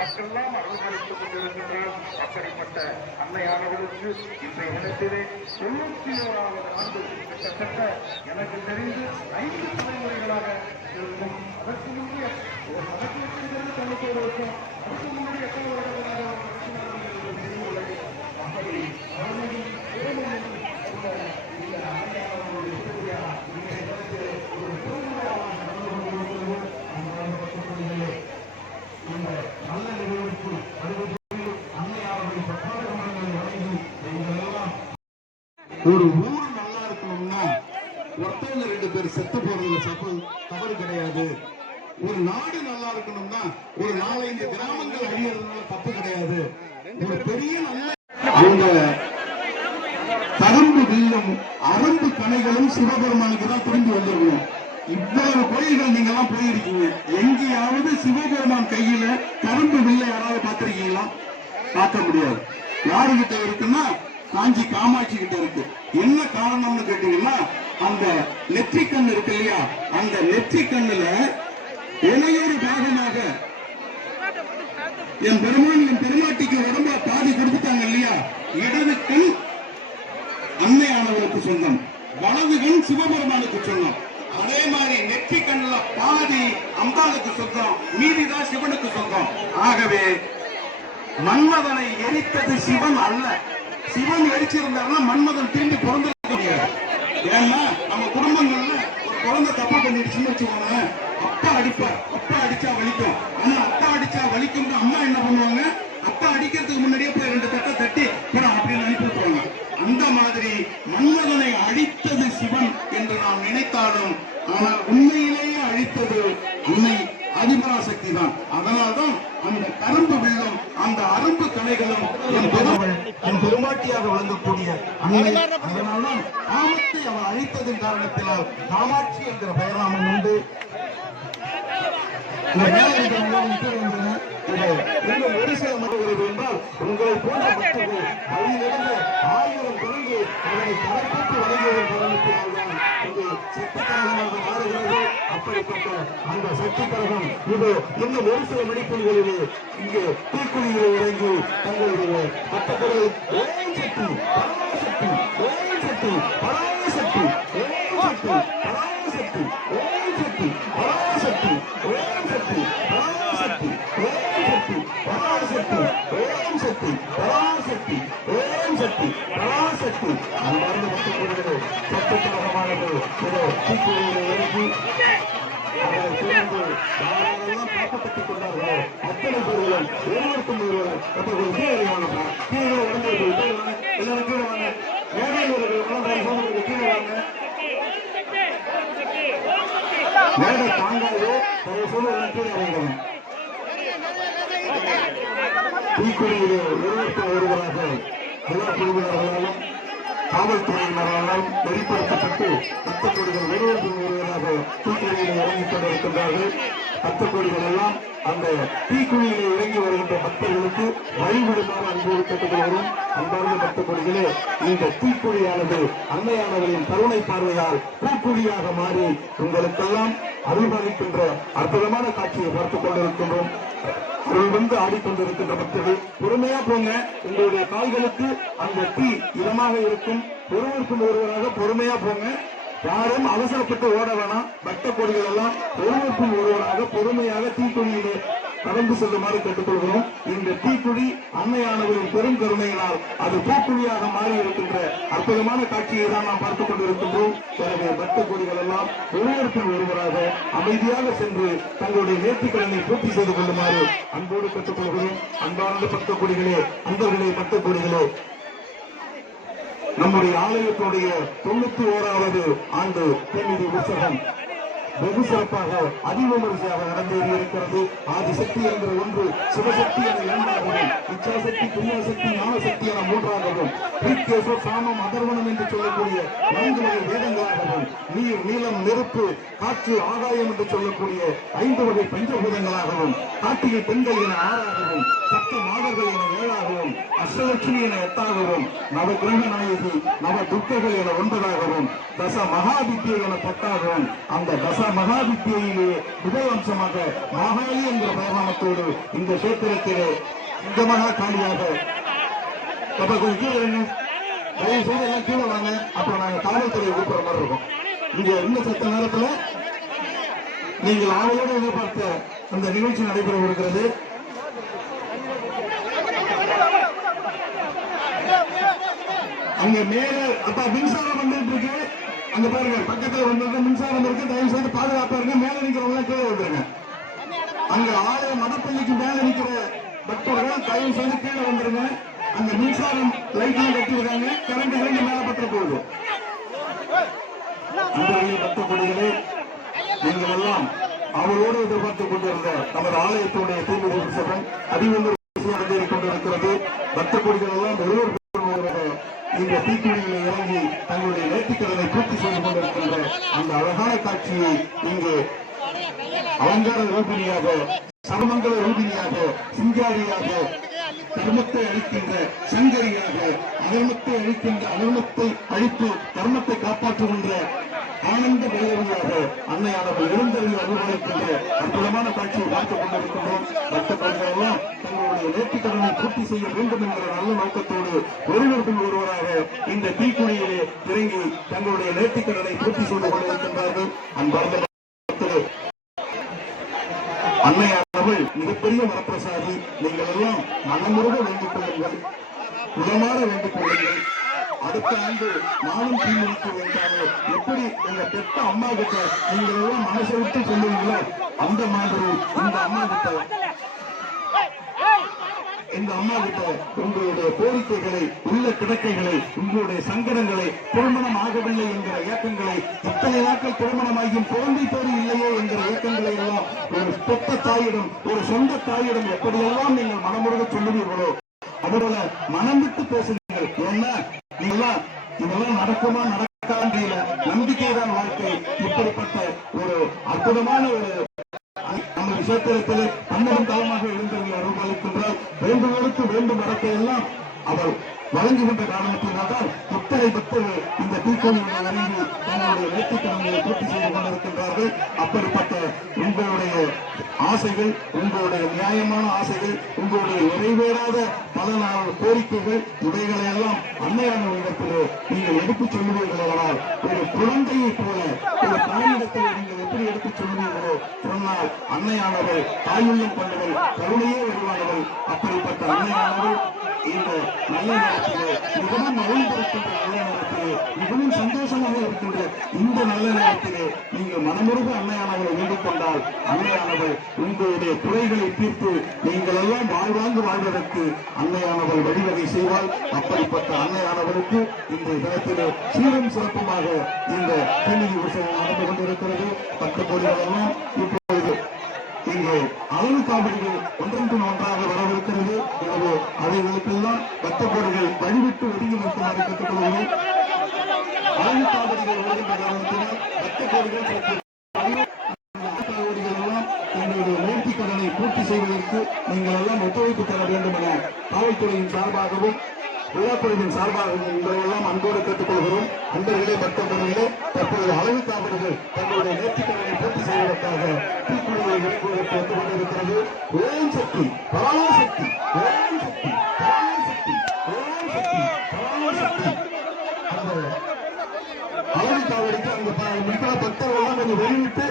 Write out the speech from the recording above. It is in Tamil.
நமக்கெல்லாம் அருள்பளித்துக் கொண்டிருக்கின்றார் அப்படிப்பட்ட அன்னையானவர்களுக்கு இன்றைய தினத்திலே தொண்ணூத்தி ஓராவது ஆண்டு கிட்டத்தட்ட எனக்கு தெரிந்து ஐந்து தலைமுறைகளாக இருக்கும். அதற்கு முந்தைய ஒரு அதற்கு முந்தைய தொண்ணூத்தி ஒரு வருஷம் அதுக்கு முன்னாடி எத்தனை வருடங்களாக தெரிந்துள்ளது அப்படி அவர்களும் தேவையும் இந்த இந்த அன்னையானவருடைய திருவிழா இன்றைய தினத்திலே ஒரு திருவிழாவாக நடந்து கொண்டிருக்கிறது அந்த பக்கத்திலே இந்த நல்ல நிகழ்வுக்கு வருவது அன்னையாருடைய பட்டாளங்களை வழங்கி எங்களெல்லாம் ஒரு ஊர் நல்லா இருக்கணும்னா ஒருத்தவங்க ரெண்டு பேர் செத்து போறதுல தப்பு தவறு கிடையாது. ஒரு நாடு நல்லா இருக்கணும்னா ஒரு நாலஞ்சு கிராமங்கள் அழியறதுனால தப்பு கிடையாது. ஒரு பெரிய நல்ல இந்த கரும்பு வில்லும் அரும்பு கணைகளும் சிவபெருமானுக்கு தான் திரும்பி வந்துருக்கணும். இவ்வளவு கோயில்கள் நீங்க எல்லாம் போயிருக்கீங்க. எங்கேயாவது சிவபெருமான் கையில கரும்பு வில்ல யாராவது பார்த்திருக்கீங்களா? பார்க்க முடியாது. யாருகிட்ட இருக்குன்னா காஞ்சி காமாட்சி கிட்ட இருக்கு. என்ன காரணம்னு கேட்டீங்கன்னா அந்த நெற்றிக்கண் இருக்கு இல்லையா? அந்த நெற்றிக்கண்ணுல இளையோரு பாகமாக என் பெருமான் என் பெருமாட்டிக்கு உடம்ப பாதி கொடுத்துட்டாங்க இல்லையா? இடது கண் அன்னையானவருக்கு சொந்தம். வலது கண் சிவபெருமானுக்கு சொந்தம். அதே மாதிரி நெற்றி கண்ணுல பாதி அம்பாளுக்கு சொந்தம். மீதிதான் சிவனுக்கு சொந்தம். ஆகவே மன்மதனை எரித்தது சிவன் அல்ல. சிவன் எரிச்சிருந்தாருன்னா மன்மதன் திரும்பி பிறந்திருக்க முடியாது. ஏன்னா நம்ம குடும்பங்கள்ல ஒரு குழந்தை தப்பு பண்ணிடுச்சுன்னு வச்சுக்கோங்க அப்பா அடிப்பார் அப்பா அடிச்சா வலிக்கும். ஆனா அப்பா அடிச்சா வலிக்கும் அம்மா என்ன பண்ணுவாங்க? அப்பா அடிக்கிறதுக்கு முன்னாடியே போய் ரெண்டு தட்டை தட்டி படம் அப்படின்னு அனுப்பி விட்டுருவாங்க. அந்த மாதிரி மன்மதனை அழித்தது சிவன் என்று நாம் நினைத்தாலும் ஆனால் உண்மையிலேயே அழித்தது அன்னை அதிபராசக்தி தான் அதனால்தான் அந்த கரும்பு வெள்ளம் அந்த அரும்பு கலைகளும் என் பெருமாட்டியாக வழங்கக்கூடிய அன்னை. அதனால்தான் காமத்தை அவர் அழித்ததன் காரணத்தினால் காமாட்சி என்கிற பெயராமல் உண்டு. இன்னும் ஒரு சில மனிதர்கள் என்றால் உங்களை போன்ற பக்தர்கள் அதிலிருந்து ஆயிரம் தொடங்கி அதனை தரப்பட்டு வழங்கியதன் காரணத்தினால்தான் இது சட்டக்கழகமாக மாறுகிறது அப்படிப்பட்ட அந்த சக்தி கழகம் இது இன்னும் ஒரு சில மணிக்கூறுகளிலே இங்கே தீக்குழியிலே இறங்கி தங்களுடைய பட்டக்குறை ஓம் சக்தி பராசக்தி ஓம் சக்தி பராசக்தி ஓம் சக்தி பராசக்தி ஓம் சக்தி பராசக்தி ஓம் சக்தி பராசக்தி ஓம் சக்தி பராசக்தி ஓம் சக்தி பராசக்தி ஓம் சக்தி பராசக்தி அன்பார்ந்த பக்தர்களுக்கு சக்தி காக்கப்பட்டுக் கொண்டார்களோ அத்தனை பேர்களும் ஒருவருக்கும் ஒருவர் அப்ப ஒரு கீழே வாங்க கீழே உடம்பு எல்லாரும் கீழே வாங்க ஒருவராக எல்லா குழுவினர்களாலும் காவல்துறையினராலும் வெளிப்படுத்தப்பட்டு பத்தக்கோடிகள் ஒருவருக்கு ஒருவராக தீக்குழியிலே இறங்கிக் கொண்டிருக்கின்றார்கள். அத்தக்கோடிகள் எல்லாம் அந்த தீக்குழியில் இறங்கி வருகின்ற பக்தர்களுக்கு வழிவிடுமாறு அன்போடு கேட்டுக்கொள்கிறோம். அன்பார்ந்த பக்தக்கோடிகளே இந்த தீக்குழியானது அன்னையானவரின் கருணை பார்வையால் பூக்குழியாக மாறி உங்களுக்கெல்லாம் அருள்பாலிக்கின்ற அற்புதமான காட்சியை பார்த்துக் கொண்டிருக்கின்றோம். அருள் வந்து ஆடிக்கொண்டிருக்கின்ற பக்தர்கள் பொறுமையா போங்க. உங்களுடைய கால்களுக்கு அந்த தீ இதமாக இருக்கும். ஒருவருக்கும் ஒருவராக பொறுமையா போங்க. யாரும் அவசரப்பட்டு ஓட வேணாம். பக்த கொடிகள் எல்லாம் ஒருவருக்கும் ஒருவராக பொறுமையாக தீக்குழியிலே கடந்து செல்லுமாறு கேட்டுக்கொள்கிறோம். இந்த தீக்குழி அன்னையானவரின் பெரும் கருணையினால் அது பூக்குழியாக மாறி இருக்கின்ற அற்புதமான காட்சியை தான் நாம் பார்த்துக் கொண்டிருக்கின்றோம். எனவே பக்த கொடிகள் எல்லாம் ஒருவருக்கும் ஒருவராக அமைதியாக சென்று தங்களுடைய நேர்த்திக்கடனை பூர்த்தி செய்து கொள்ளுமாறு அன்போடு கேட்டுக்கொள்கிறோம். அன்பார்ந்த பக்த கொடிகளே அன்பர்களே பக்த கொடிகளே நம்முடைய ஆலயத்துடைய தொண்ணூத்தி ஓராவது ஆண்டு தீமிதி உற்சவம். வெகு சிறப்பாக அதிவிமரிசையாக நடந்தேறி இருக்கிறது. ஆதிசக்தி என்ற ஒன்று சிவசக்தி என இரண்டாகவும் இச்சாசக்தி புண்ணியசக்தி ஞானசக்தி என மூன்றாகவும் ரீக்கேசோ சாமம் அதர்வனம் என்று சொல்லக்கூடிய நான்கு வகை வேதங்களாகவும் நீர் நீளம் நெருப்பு காற்று ஆகாயம் என்று சொல்லக்கூடிய ஐந்து வகை பஞ்சபூதங்களாகவும் கார்த்திகை பெண்கள் என ஆறாகவும் சப்த மாதர்கள் என ஏழாகவும் அஷ்டலட்சுமி என எட்டாகவும் நவ கிரக நாயகி நவ துர்க்கைகள் என ஒன்பதாகவும் தச மகாதித்யை என பத்தாகவும் அந்த தசா மகாவித்தியிலே முதல் அம்சமாக மாகாளி என்ற பரிணாமத்தோடு இந்த கஷேத்திரத்திலே இந்த மகா அப்ப கொஞ்சம் கீழே இருங்க. தயவு செய்து எல்லாம் கீழே வாங்க. அப்புறம் நாங்க காவல்துறையை கூப்பிடுற மாதிரி இருக்கும். இங்க இன்னும் சத்த நேரத்துல நீங்கள் ஆவலோடு எதிர்பார்த்த அந்த நிகழ்ச்சி நடைபெற நடைபெறவிருக்கிறது அங்க மேல அப்ப மின்சாரம் வந்துட்டு இருக்கு. அங்க பாருங்க பக்கத்துல வந்து மின்சாரம் இருக்கு. தயவு செய்து பாதுகாப்பா இருங்க. மேல நிக்கிறவங்க கீழே வந்துருங்க அங்க ஆலய மதப்பள்ளிக்கு மேல நிக்கிற பக்தர்கள் தயவு செய்து கீழே வந்துருங்க அங்க மின்சாரம் லைட்லாம் கட்டிருக்காங்க கரண்ட் கரண்ட் மேல பற்ற போகுது. அன்பர்களே பக்த கொடிகளே நீங்கள் எல்லாம் அவரோடு எதிர்பார்த்துக் கொண்டிருந்த நமது ஆலயத்துடைய தூய்மை புத்தகம் அதிகொன்று கொண்டிருக்கிறது பக்த கொடிகள் எல்லாம் ஒருவர் இந்த தீக்குழியில் இறங்கி தங்களுடைய நேர்த்திக்கடனை பூர்த்தி செய்து கொண்டிருக்கின்ற அந்த அழகான காட்சியை இங்கு அலங்கார ரூபினியாக சர்மங்கல ரூபினியாக சிங்காரியாக தர்மத்தை அழிக்கின்ற சங்கரியாக அதர்மத்தை அழிக்கின்ற அதர்மத்தை அழித்து தர்மத்தை காப்பாற்றுகின்ற ஆனந்த பைரவியாக அன்னையானவர் இருந்தவர்கள் அனுபவிக்கின்ற அற்புதமான காட்சியை பார்த்துக் கொண்டிருக்கின்றோம். பக்தர்கள் எல்லாம் தங்களுடைய நேர்த்திக்கடனை பூர்த்தி செய்ய வேண்டும் என்கிற நல்ல நோக்கத்தோடு ஒருவருக்கும் ஒருவராக இந்த தீக்குழியிலே இறங்கி தங்களுடைய நேர்த்திக்கடனை பூர்த்தி செய்து கொண்டிருக்கின்றார்கள். அன்பார்ந்த பக்தர்களே, அன்னையானவள் மிகப்பெரிய வரப்பிரசாதி. நீங்கள் எல்லாம் மனமுருக வேண்டிக் கொள்ளுங்கள். உடமாற வேண்டிக் கொள்ளுங்கள். அடுத்த ஆண்டு நானும் தீர்மானிக்க வேண்டாமோ. எப்படி எங்க பெத்த அம்மா கிட்ட நீங்க எல்லாம் மனசை விட்டு சொல்லுவீங்களோ அந்த மாதிரி இந்த அம்மா கிட்ட இந்த அம்மா கிட்ட உங்களுடைய கோரிக்கைகளை உள்ள கிடக்கைகளை உங்களுடைய சங்கடங்களை திருமணம் ஆகவில்லை என்கிற இயக்கங்களை இத்தனை நாட்கள் திருமணமாகியும் குழந்தை பேரு இல்லையே என்கிற இயக்கங்களை எல்லாம் ஒரு பெத்த தாயிடம் ஒரு சொந்த தாயிடம் எப்படியெல்லாம் நீங்கள் மனமுருக சொல்லுவீர்களோ அதுபோல மனம் விட்டு பேசுங்கள். என்ன? இதெல்லாம் இதெல்லாம் நடக்குமா நடக்காண்டியில நம்பிக்கைதான் வாழ்க்கை. இப்படிப்பட்ட ஒரு அற்புதமான ஒரு நம்ம விஷயத்திலே பன்னெண்டு காலமாக எழுந்தவர்கள் அருள்பாலிக்கின்றார் வேண்டுவோருக்கு வேண்டும் வரத்தை எல்லாம் அவர் வழங்குகின்ற காரணத்தினால்தான் இத்தனை பக்தர்கள் இந்த தீக்கோணியை இறங்கி தங்களுடைய நேர்த்திக்கடமையை பூர்த்தி செய்து கொண்டிருக்கின்றார்கள். அப்படிப்பட்ட உங்களுடைய ஆசைகள் உங்களுடைய நியாயமான ஆசைகள் உங்களுடைய நிறைவேறாத பல நாள் கோரிக்கைகள் இவைகளை எல்லாம் அன்னையான இடத்திலே நீங்கள் எடுத்துச் சொல்லுவீர்களானால் ஒரு குழந்தையை போல ஒரு தாயிடத்தில் நீங்கள் எப்படி எடுத்துச் சொல்லுவீர்களோ சொன்னால் அன்னையானவர் தாயுள்ளம் கொண்டவர் கருணையே வருவானவர் அப்படிப்பட்ட அன்னையானவர் இந்த நல்ல நேரத்திலே மிகவும் மகிழ்ந்திருக்கின்ற நல்ல நேரத்திலே மிகவும் சந்தோஷமாக இருக்கின்ற இந்த நல்ல நேரத்திலே நீங்கள் மனமுருக அன்னையானவரை வேண்டிக் கொண்டால் அன்னையானவள் உங்களுடைய குறைகளை தீர்த்து நீங்கள் எல்லாம் வாழ்வாங்கு வாழ்வதற்கு அன்னையானவள் வழிவகை செய்வாள் அப்படிப்பட்ட அன்னையானவருக்கு இந்த தினத்திலே சீரும் சிறப்புமாக இந்த தீமிதி உற்சவம் நடந்து கொண்டிருக்கிறது. பத்து கோடிகளெல்லாம் இப்பொழுது இங்கு அளவு காவடிகள் ஒன்றன் பின் ஒன்றாக வர எனவே அவைகளுக்கெல்லாம் பக்த கோடிகள் வழிவிட்டு ஒதுங்கி நிற்குமாறு கேட்டுக்கொள்கிறேன். அளவு காவடிகள் வருகின்ற காரணத்தினால் பக்த கோடிகள் சற்று எங்களுடைய நேர்த்தி கடனை பூர்த்தி செய்வதற்கு நீங்கள் எல்லாம் ஒத்துழைப்பு தர வேண்டும் என காவல்துறையின் சார்பாகவும் விழாக்குழுவின் சார்பாக உங்களை எல்லாம் அன்போடு கேட்டுக்கொள்கிறோம். அன்பர்களே பக்தர்களே தற்போது அளவு காவலர்கள் தங்களுடைய நேர்த்தி பூர்த்தி செய்வதற்காக தீக்குழுவை வெளிப்படுத்த வந்து கொண்டிருக்கிறது. ஓம் சக்தி பராசக்தி ஓம் சக்தி பராசக்தி ஓம் சக்தி பராசக்தி அந்த அளவு அந்த மிக பக்தர்கள் கொஞ்சம் வெளியிட்டு